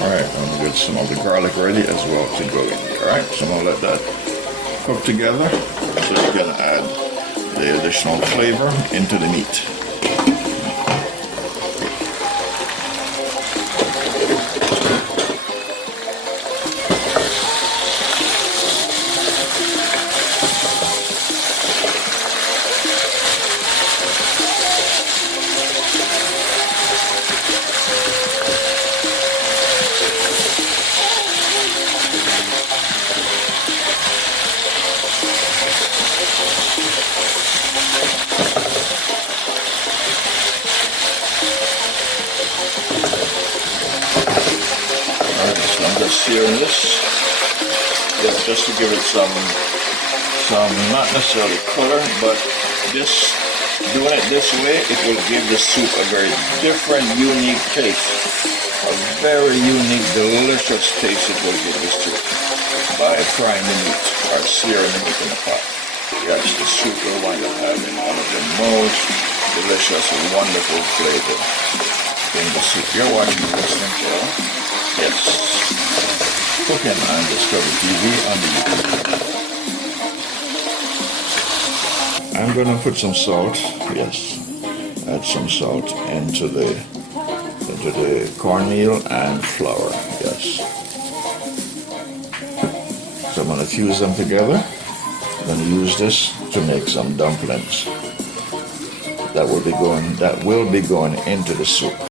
Alright, I'm going to get some of the garlic ready as well to go in. Alright, so I'm going to let that cook together so you can add the additional flavor into the meat. Searing this, just to give it some not necessarily color, but this doing it this way, it will give the soup a very different, unique taste. A very unique, delicious taste it will give this soup by frying the meat or searing the meat in the pot. Yes, the soup will wind up having one of the most delicious, wonderful flavor in the soup. You're watching Winston Gel. Yes. Cooking on Discovery TV on the YouTube. I'm going to put some salt, yes, add some salt into the cornmeal and flour, yes. So I'm going to fuse them together. I'm going to use this to make some dumplings that will be going into the soup.